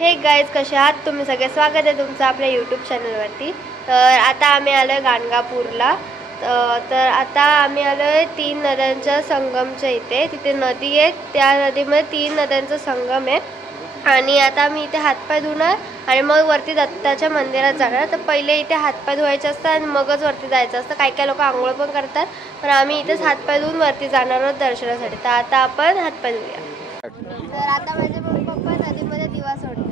Hey guys, कसे आहात तुम्ही सगळे? स्वागत आहे तुमचं आपल्या यूट्यूब चॅनलवरती। तर आता आम्ही आलो आहे गाणगापूरला। तर आता आम्ही आलो आहे 3 नद्यांच्या संगमच्या इथे। तिथे नदी आहे, त्या नदीमध्ये 3 नद्यांचा संगम आहे। आणि आता आम्ही इथे हातपाय धुणार आणि मग वरती दत्ताच्या मंदिरात जाणार। तर पहिले इथे हातपाय धुवायचे असतात आणि मगच वरती जायचं असतं। काही काही लोक आंघोळ पण करतात, पण आम्ही इथेच हातपाय धुवून वरती जाणार आहोत दर्शनासाठी। तर आता आपण हातपाय धुऊया। तर आता माझे मम्मी पप्पा नदीमध्ये दिवा सोडतात।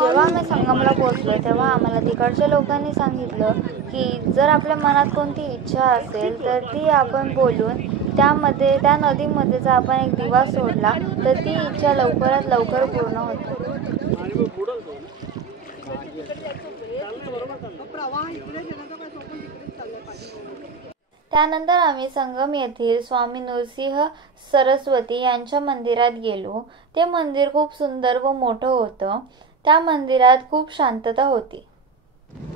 जेव्हा आम्ही संगमला पोहोचलो तेव्हा आम्हाला तिकडच्या लोकांनी सांगितलं की जर आपल्या मनात कोणती इच्छा असेल तर ती आपण बोलून त्या नदीमध्ये जर आपण एक दिवा सोडला तर ती इच्छा लवकरात लवकर पूर्ण होते। त्यानंतर आम्ही संगम येथील स्वामी नृसिंह सरस्वती यांच्या मंदिरात गेलो। ते मंदिर खूप सुंदर व मोठं होतं। त्या मंदिरात खूप शांतता होती।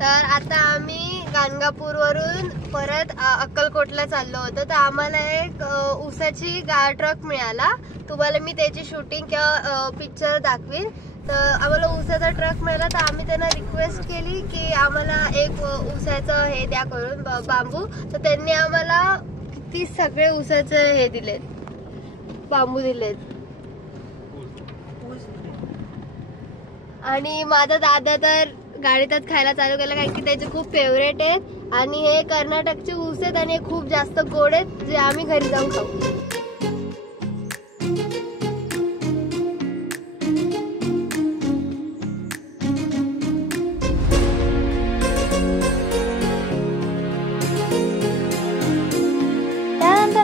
तर आता आम्ही गाणगापूरवरून परत अक्कलकोटला चाललो होतो। तर आम्हाला एक ऊसाची ट्रक मिळाला। तुम्हाला मी त्याची शूटिंग किंवा पिक्चर दाखवीन। तर आम्हाला ऊसाचा ट्रक मिळाला, तर आम्ही त्यांना रिक्वेस्ट केली की आम्हाला एक ऊसाचं हे द्या करून बांबू। तर त्यांनी आम्हाला किती सगळे ऊसाचे हे दिलेत, बांबू दिलेत। आणि माझा दादा तर गाडीतच खायला चालू केलं, कारण की त्याचे खूप फेवरेट आहेत। आणि हे कर्नाटकचे ऊस आहेत आणि हे खूप जास्त गोड आहेत, जे आम्ही घरी जाऊन खाऊ।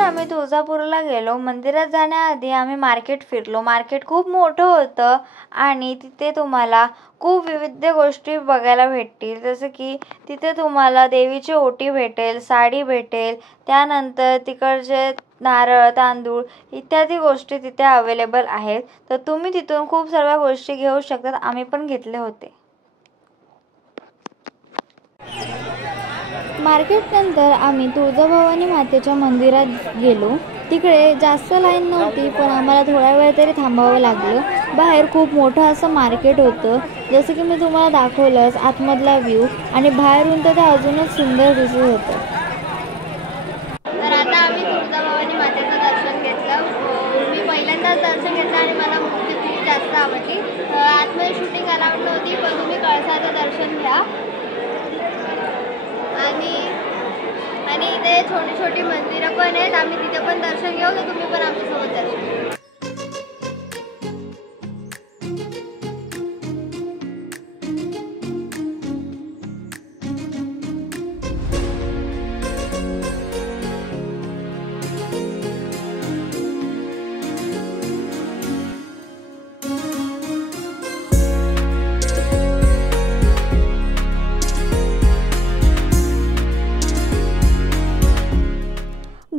आम्ही तुळजापूरला गेलो। मंदिरात जाण्याआधी आम्ही मार्केट फिरलो। मार्केट खूप मोठं होतं आणि तिथे तुम्हाला खूप विविध गोष्टी बघायला भेटतील। जसं की तिथे तुम्हाला देवीची ओटी भेटेल, साडी भेटेल, त्यानंतर तिकडचे नारळ, तांदूळ इत्यादी गोष्टी तिथे अवेलेबल आहेत। तर तुम्ही तिथून खूप सर्व गोष्टी घेऊ शकतात। आम्ही पण घेतले होते। मार्केट नंतर आम्ही तुळजाभवानी मातेच्या मंदिरात गेलो। तिकडे जास्त लाईन नव्हती, पण आम्हाला थोडा वेळ तरी थांबावं लागलं। बाहेर खूप मोठं असं मार्केट होतं, जसं की मी तुम्हाला दाखवलंच आतमधला व्ह्यू, आणि बाहेरून तर ते अजूनच सुंदर दिसत होतं। तर आता आम्ही तुळजाभवानी मातेचं दर्शन घेतलं। मी पहिल्यांदाच दर्शन घेतलं आणि मला मूर्ती खूप जास्त आवडली। आतमध्ये शूटिंग अलाउड नव्हती, पण तुम्ही कळसाचं दर्शन घ्या। आणि इथे छोटी छोटी मंदिरं पण आहेत, आम्ही तिथे पण दर्शन घेऊ। तर तुम्ही पण आमच्यासोबत दर्शन घ्या।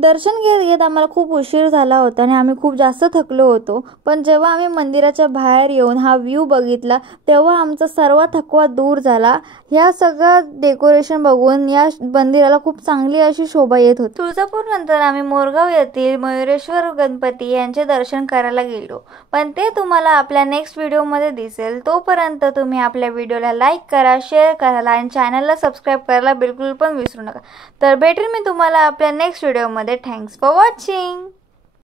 दर्शन घेत घेत आम्हाला खूप उशीर झाला होता आणि आम्ही खूप जास्त थकलो होतो। पण जेव्हा आम्ही मंदिराच्या बाहेर येऊन हा व्ह्यू बघितला तेव्हा आमचा सर्व थकवा दूर झाला। ह्या सगळं डेकोरेशन बघून या मंदिराला खूप चांगली अशी शोभा येत होती। तुळजापूर नंतर आम्ही मोरगाव येथील मयुरेश्वर गणपती यांचे दर्शन करायला गेलो, पण ते तुम्हाला आपल्या नेक्स्ट व्हिडिओमध्ये दिसेल। तोपर्यंत तुम्ही आपल्या व्हिडिओला लाईक करा, शेअर करा आणि चॅनलला सबस्क्राईब करायला बिलकुल पण विसरू नका। तर भेटेल मी तुम्हाला आपल्या नेक्स्ट व्हिडिओमध्ये। Thanks for watching.